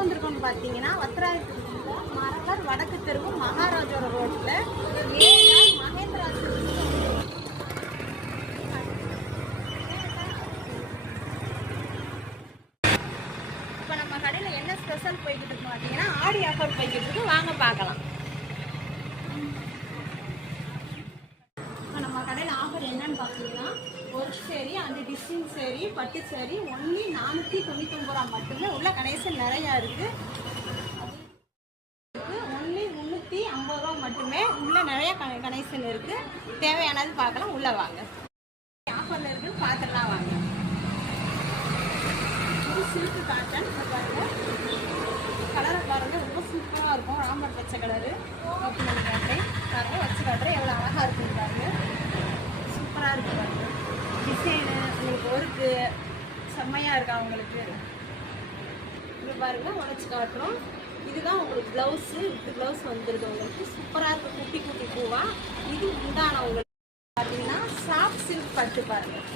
வந்திருக்கோம்னு பார்த்தீங்கன்னா வத்திராயத்தூர்ல மரக்கார் வடக்கு தெருவு மகாராஜோட ரோட்ல மகேந்திரா. இப்போ நம்ம கடையில் என்ன ஸ்பெஷல் போய்கிட்டு இருக்கு பார்த்தீங்கன்னா ஆடி ஆஃபர் போய்கிட்டு இருக்கு, வாங்க பார்க்கலாம். இப்போ நம்ம கடையில் ஆஃபர் என்னன்னு பார்த்தீங்கன்னா ஒர்க் சேரீ அண்ட் டிஸ்டிங் சேரீ பட்டு சேரீ ஒன்லி 499 ரூபா மட்டுமே. உள்ள கணேசன் நிறையா இருக்குது. ஒன்லி 350 ரூபா மட்டுமே. உள்ள நிறைய கணேசன் இருக்குது. தேவையானது பார்க்கலாம், உள்ளே வாங்க. ஆஃபரில் இருக்குது, பார்த்துடலாம் வாங்க. இது சில்க் காட்டன் பாருங்க, கலரை பாருங்கள், ரொம்ப சூப்பராக இருக்கும். ராமர் பச்சை கலரு ஓப்பன் காட்டுறேன் பாருங்கள், வச்சு காட்டுறேன் எவ்வளோ அழகாக இருக்குன்னு பாருங்கள். சூப்பராக இருக்குது பாருங்கள். டிசைனு உங்களுக்கு ஒர்க்கு செம்மையாக இருக்கா உங்களுக்கு. இது பாருங்கள், உடச்சி காட்டுறோம். இதுதான் உங்களுக்கு ப்ளவுஸு. வித் ப்ளவுஸ் வந்துருக்கு உங்களுக்கு. சூப்பராக இருக்குது, குட்டி குட்டி பூவாக. இது உண்டான உங்களுக்கு பார்த்தீங்கன்னா சாஃப்ட் சில்க் பட்டு பாருங்கள்.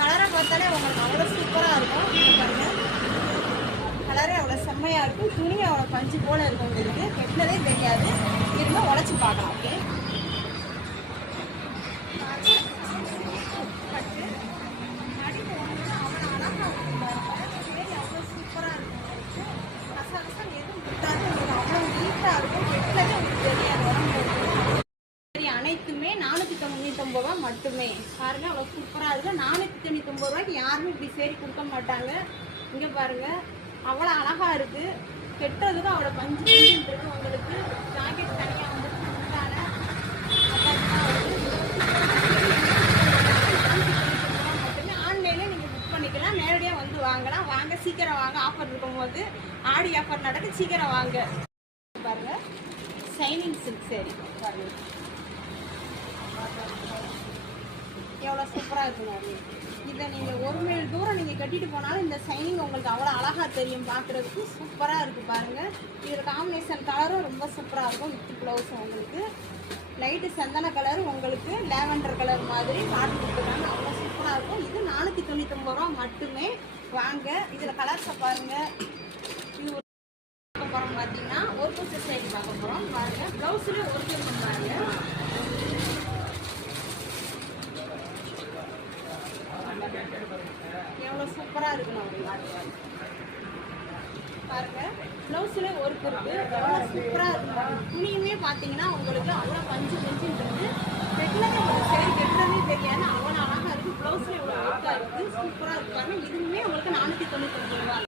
கலரை பார்த்தாலே உங்களுக்கு அவ்வளோ சூப்பராக இருக்கும். இது பாருங்கள், கலரே அவ்வளோ செம்மையாக இருக்கும். துணி அவ்வளோ பஞ்சு போல் இருக்கும் உங்களுக்கு. கெட்டினதே தெரியாது. இருந்தால் உடச்சி பார்க்கலாம். ஓகே, அனைத்துமே 499 ரூபா மட்டுமே. பாருங்க, அவ்வளோ சூப்பராக இருக்குது. 499 ரூபாய்க்கு யாருமே இப்படி சேரி கொடுக்க மாட்டாங்க. இங்கே பாருங்க, அவ்வளோ அழகாக இருக்குது. கெட்டதுக்கு அவ்வளோ பஞ்சு இருக்கு உங்களுக்கு. ஜாக்கெட் தனியாக வந்து மட்டுமே. ஆன்லைனில் நீங்கள் புக் பண்ணிக்கலாம், நேரடியாக வந்து வாங்கலாம். வாங்க, சீக்கிரம் வாங்க. ஆஃபர் இருக்கும்போது ஆடி ஆஃபர் நடக்கு, சீக்கிரம் வாங்க. பாருங்க, ஷைனிங் சில்க் சேரீ பாருங்க, எவ்வளோ சூப்பராக இருக்குங்க. இதை நீங்கள் 1 மைல் தூரம் நீங்கள் கட்டிட்டு போனாலும் இந்த ஷைனிங் உங்களுக்கு அவ்வளோ அழகாக தெரியும். பார்க்குறதுக்கு சூப்பராக இருக்குது பாருங்கள். இதில் காம்பினேஷன் கலரும் ரொம்ப சூப்பராக இருக்கும். வித் ப்ளவுஸும் உங்களுக்கு லைட்டு சந்தன கலர், உங்களுக்கு லேவண்டர் கலர் மாதிரி காட்டு கொடுத்துருக்காங்க. அவ்வளோ சூப்பராக இருக்கும். இது 499 ரூபா மட்டுமே. வாங்க, இதில் கலர்ஸை பாருங்கள். இது பார்க்க போகிறோம் பார்த்தீங்கன்னா ஒரு பீஸ் சைடு பார்க்க போகிறோம். பாருங்கள், ப்ளவுஸில் ஒரு பீஸ் பாருங்கள். எவ்வளோ சூப்பராக இருக்குன்னு உங்களுக்கு பாருங்க. ப்ளவுஸில் ஒர்க் இருக்குது, எவ்வளோ சூப்பராக இருக்கும். துணியுமே பார்த்தீங்கன்னா உங்களுக்கு அவ்வளோ பஞ்சு பஞ்சுன்றது ரெகுலராக உங்களுக்கு சரி கெட்டுறதே தெரியாது. அவ்வளோ அழகாக இருக்குது. ப்ளவுஸில் எவ்வளோ ஒர்க்காக இருக்குது, சூப்பராக இருக்கு பாருங்க. இதுவுமே உங்களுக்கு 499 ரூபா.